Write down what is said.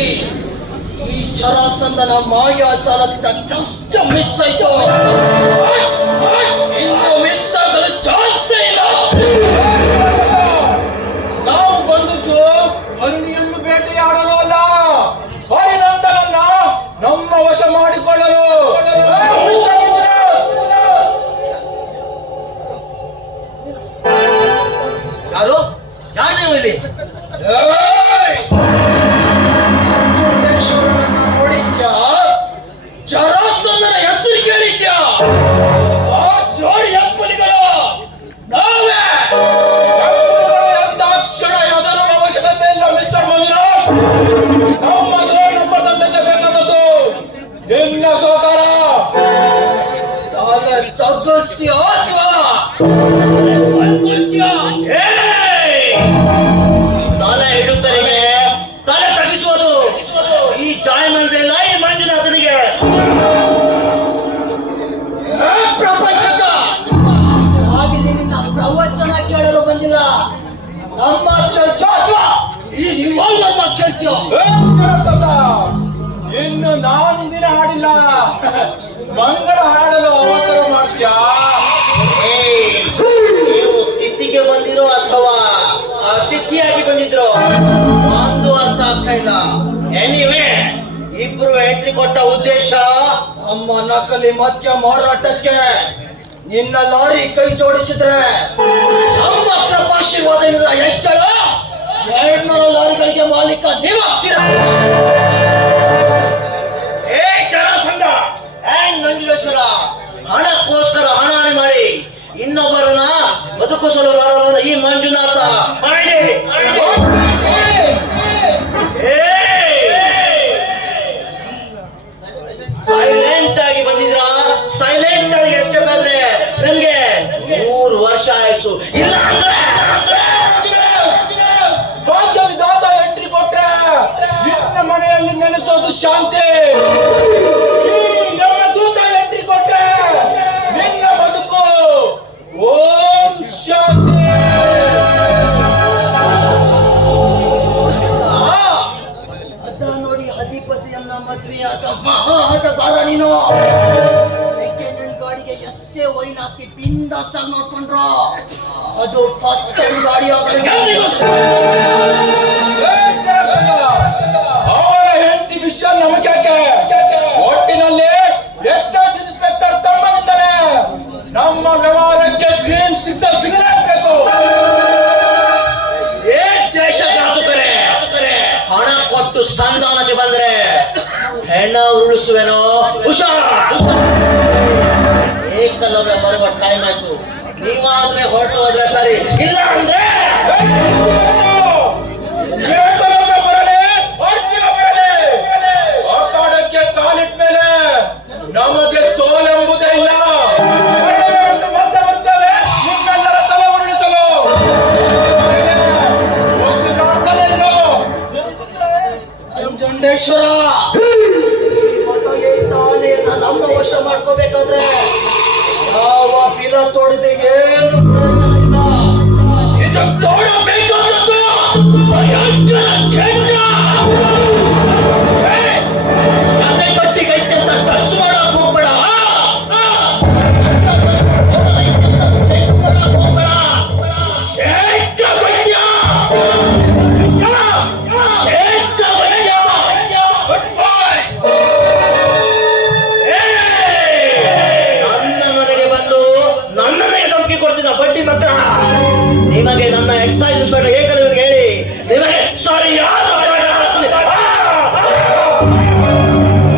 చేసి ఈ చరాసందన మాయాచాలది just miss అయ్యో ಸಹಕಾರ. ಸಾಲ ತಗ್ಗಿಸ್ತೀಯ! ತಲೆ ಹಿಡುತ್ತರಿಗೆ ತಲೆ ತಗ್ಗಿಸುವುದು ಈ ಜಾಯಮಂತ್ರ ಇಲ್ಲ ಈ ಮಂಜುನಾಥನಿಗೆ ಪ್ರಪಂಚಕ ನಾವಿಲ್ಲಿ ನಿನ್ನ ಪ್ರವಚನ ಕೇಳಲು ಬಂದಿಲ್ಲ. ನಮ್ಮ ಚರ್ಚ ಈ ನಿಮ್ಮ ಚರ್ಚ. ಹಾಡಿಲ್ಲ. ಮಂಗಳ ಹಾಡಲು ಅವಸರ ಮಾಡ್ತೀಯಾ! ನೀವು ತಿಥಿಗೆ ಬಂದಿರೋ ಅಥವಾ ಅತಿಥಿಯಾಗಿ ಬಂದಿದ್ರು ಒಂದು ಅರ್ಥ ಆಗ್ತಾ ಇಲ್ಲ. ಎನಿವೇ ಇಬ್ರು ಎಂಟ್ರಿ ಕೊಟ್ಟ ಉದ್ದೇಶ ನಮ್ಮ ನಕಲಿ ಮದ್ಯ ಮಾರಾಟಕ್ಕೆ ನಿನ್ನ ಲಾರಿ ಕೈ ಜೋಡಿಸಿದ್ರೆ ನಮ್ಮ ಕೃಪಾಶೀರ್ವಾದದಿಂದ ಎಷ್ಟಳ ಎರಡ್ ನೂರು ಲಾರಿಗಳಿಗೆ ಮಾಲೀಕ ನೀವಾಗ್ತೀರ ಈ ಮಂಜುನಾಥ ಸೈಲೆಂಟ್ ಆಗಿ ಬಂದಿದ್ರ? ಸೈಲೆಂಟ್ ಆಗಿ ಎಷ್ಟೇ ಬಂದ್ರೆ ನಮ್ಗೆ ಮೂರು ವರ್ಷ ಆಯ್ಸು. ಇಲ್ಲ ಎಂಟ್ರಿ ಕೊಟ್ರೆ ನಿನ್ನ ಮನೆಯಲ್ಲಿ ನೆಲೆಸೋದು ಶಾಂತಿ. ಎಂಟ್ರಿ ಕೊಟ್ರೆ ನಿನ್ನ ಬದುಕು ಓಂ ಶಾಂತಿ. ಅಧಿಪತಿಯನ್ನ ಮದ್ವೆಯಾದ ಮಹಾ ಆಟಗಾರ ನೀನು. ಸೆಕೆಂಡ್ ಹ್ಯಾಂಡ್ ಗಾಡಿಗೆ ಎಷ್ಟೇ ವೈನ್ ಹಾಕಿ ಬಿಂದಾಸ್ ಆಗಿ ನೋಡ್ಕೊಂಡ್ರು, ಅದು ಫಸ್ಟ್ ಹ್ಯಾಂಡ್ ಗಾಡಿ ಅವನ ಹೆಂಡತಿ ವಿಷಯ ನಮಗ್ಯಾಕೆ ಒಟ್ಟಿನಲ್ಲಿ ಎಕ್ಸೈಸ್ ಇನ್ಸ್ಪೆಕ್ಟರ್ ತಮ್ಮನಿದ್ದಾನೆ. ನಮ್ಮ ವ್ಯವಹಾರಕ್ಕೆ ಹೆಣ ಉರುಳಿಸುವೆನೋ? ಹುಷಾರ್! ಏಕಲವ್ಯ ಬರುವ ಟೈಮ್ ಆಯ್ತು. ನೀವಾದ್ರೆ ಹೊರಟು ಹೋದ್ರೆ ಸರಿ. ಇಲ್ಲ ಅಂದ್ರೆ ತಾನೇ ನಮ್ಮ ವಶ ಮಾಡ್ಕೋಬೇಕಾದ್ರೆ ಯಾವ ಬಿಲ ತೋಡಿದ್ರೆ ಏನು? ಬಡ್ಡಿ ಮಕ್ಕಳ ನಿಮಗೆ ನನ್ನ ಎಕ್ಸೈಸ್ ಇನ್ಸ್ಪೆಕ್ಟರ್ ಏಕಲವ್ಯರಿಗೆ